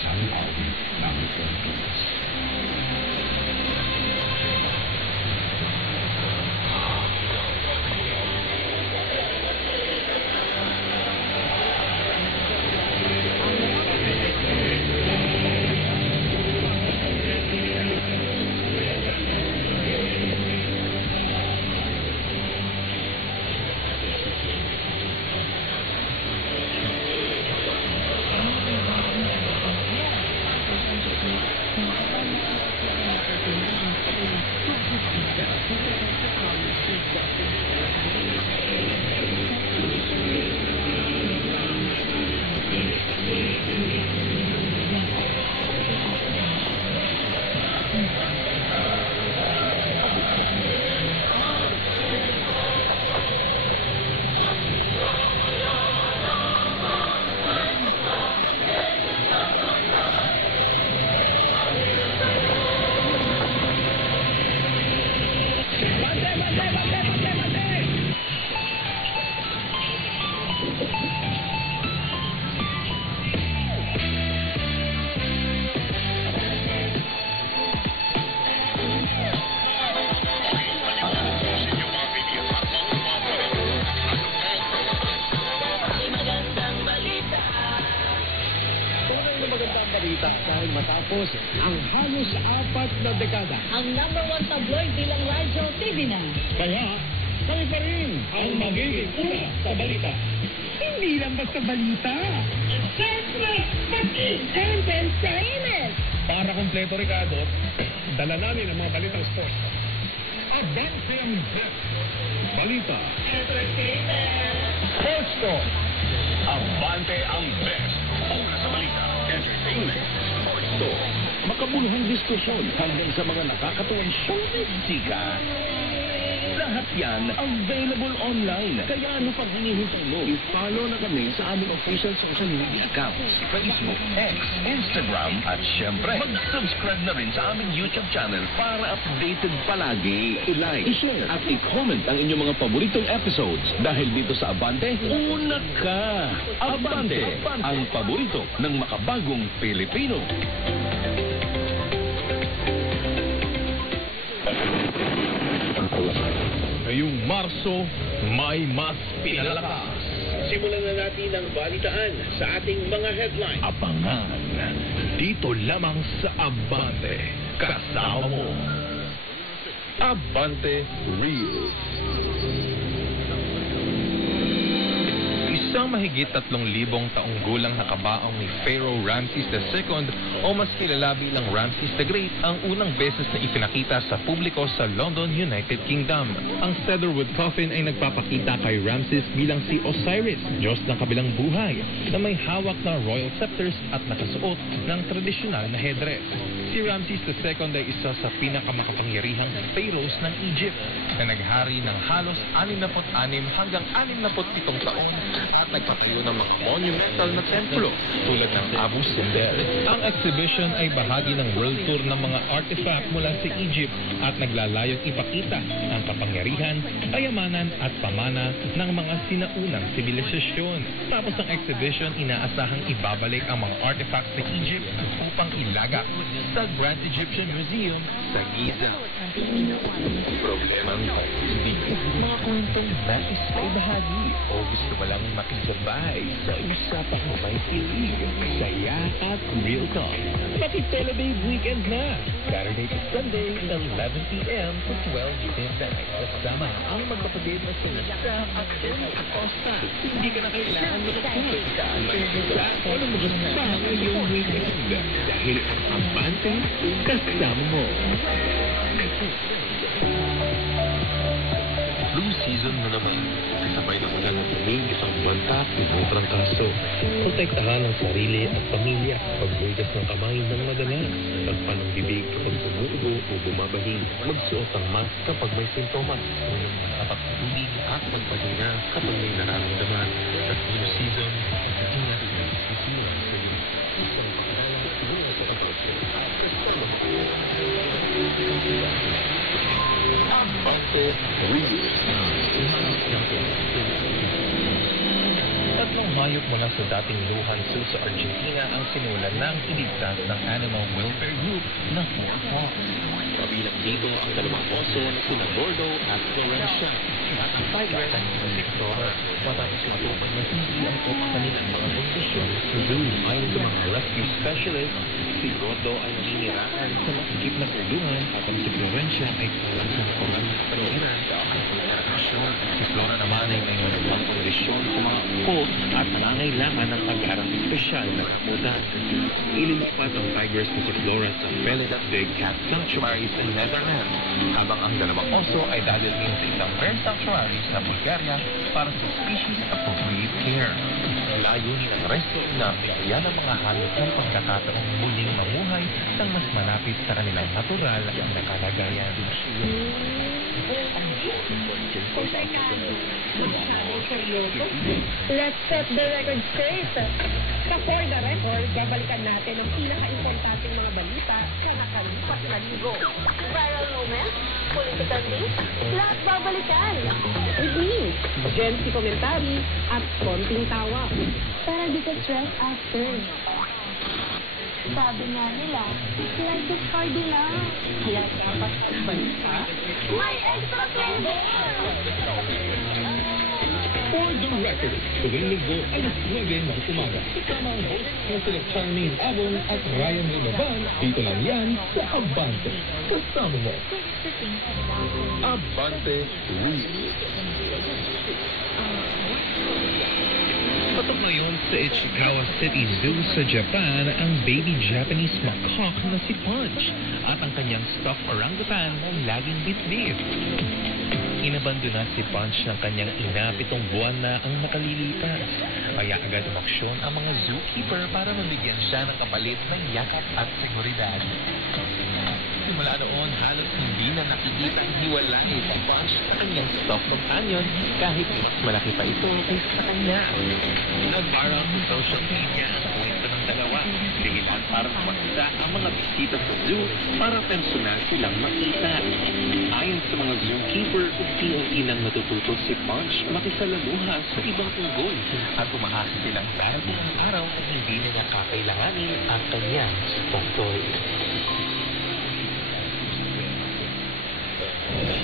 isang awit ng Honduras. Dahil matapos ang halos 4 na dekada. Ang #1 tabloid bilang radyo TV na. Kaya, kami pa rin ang magiging una sa balita. Hindi lang basta balita. Siyempre, pati entertainment. Para kompleto, Ricardo, dala namin ang mga balitang sports. Abante ang best. Balita. Entertainment. Sports Talk. Abante ang best. Una sa balita. Entertainment. Sports Talk. Makabuluhang diskusyon hanggang sa mga nakakatuwang showbiz chika. Lahat yan available online. Kaya ano pang hinihintay mo? I-follow na kami sa aming official social media accounts. Facebook, X, Instagram, at syempre, mag-subscribe na rin sa aming YouTube channel para updated palagi. I-like, i-share, at i-comment ang inyong mga paboritong episodes. Dahil dito sa Abante, una ka! Abante, ang paborito ng makabagong Pilipino. Ngayong Marso, may mas pinalakas. Simulan na natin ang balitaan sa ating mga headlines. Abangan dito lamang sa Abante. Kasama mo. Abante Reels. Isang mahigit 3,000 taong gulang na kabaong ni Pharaoh Ramses II o mas kilala bilang Ramses the Great ang unang beses na ipinakita sa publiko sa London, United Kingdom. Ang cedarwood coffin ay nagpapakita kay Ramses bilang si Osiris, Diyos ng kabilang buhay, na may hawak na royal scepters at nakasuot ng tradisyonal na headdress. Si Ramses II ay isa sa pinakamakapangyarihang pharaohs ng Egypt na naghari ng halos 66 hanggang 67 taon at nagpatayo ng mga monumental na templo tulad ng Abu Simbel. Ang exhibition ay bahagi ng world tour ng mga artifact mula sa Egypt at naglalayong ipakita ang kapangyarihan, kayamanan at pamana ng mga sinaunang sibilisasyon. Tapos ang exhibition, inaasahang ibabalik ang mga artifacts sa Egypt upang ilagak sa Grand Egyptian Museum sa Giza. Problema ang hindi mga kwentong nais na ibahagi o gusto mo lang makisabay sa usapang may kilig, saya at real talk. Paki-Telebabe Weekend na! Saturday to Sunday, 11 p.m. to 12 midnight. Kasama ang magpapagay na sila Sam at Tony Acosta. Hindi ka na kailangan matutulog. Ano mo gusto sa iyong weekend? Dahil ang Abante, kasama mo. Blue season na naman. Kasabay na maglalagay isang banta ng trangkaso. Protektahan ang sarili at pamilya. Paghugas ng kamay ng madalas. Tagpan ng bibig kapag sumuubo o bumabahing. Magsuot ang mask kapag may sintomas. Ngunit makapagpatubig at magpahinga kapag may nararamdaman. Sa Blue season, ingat na sisira sa iyo. Isang pagkalang mula sa trangkaso at kasama ko. Abante Reels. Tatlong hayop mula sa dating Lujan Zoo sa Argentina ang sinulan ng iligtas ng animal welfare group na 4 Paws. Kabilang dito ang dalawang oso na sina Gordo at Florencia at ang tigress na si Cora. Matapos matupan na hindi ang kanilang mga kondisyon sa zoo. Ayon sa mga rescue specialists, si Gordo ay naninirahan sa masikip na kulungan at ang si Florencia ay kulang sa koral na paniran sa kondisyon. Si Flora naman ay may malamang kondisyon sa mga upo at nangangailangan ng pag-arang espesyal na gamutan. Ililipat ang tigress na si Flora sa Felida Big Cat Sanctuary sa Netherlands, habang ang dalawang oso ay dadalhin sa isang rare sanctuary sa Bulgaria para sa species appropriate care. Layunin ng resto na bigyan ng mga hayop ng pagkakataong muling mamuhay ng mas malapit sa kanilang natural na kalagayan. Let's set the record straight. Sa For the Record, babalikan natin ang pinaka-importanting mga balita sa nakalipas na linggo. Viral moments, political news, lahat babalikan. With me, Gen Z Commentary at konting tawa. Para di ka stress after. Sabi nga nila, life is hard enough. Kaya dapat magbalita. May extra flavor! For the record, tuwing linggo alas 9 ng umaga, kasama ang host na sila Charmaine Abong at Ryan Rilaban. Dito lang yan sa Abante. Kasama mo. Abante Reels. Patok ngayon sa Ichikawa City Zoo sa Japan ang baby Japanese macaque na si Punch at ang kanyang stuffed orangutan na laging bitbit. Inabandona si Punch ng kanyang ina 7 buwan na ang nakalilipas. Kaya agad umaksyon ang mga zookeeper para mabigyan siya ng kapalit ng yakap at seguridad. Simula noon, halos hindi na nakikita ang hiwalay si Punch sa kanyang stuffed companion kahit mas malaki pa ito kaysa sa kanya. Nag-viral sa social media ang kwento ng dalawa. Dahilan para makita ang mga bisita sa zoo para personal silang makita. Ayon sa mga zookeeper, unti-unti nang natututo si Punch makisalamuha sa ibang unggoy at umaasa silang dahil buong araw na hindi nila kakailanganin ang kanyang stuffed toy.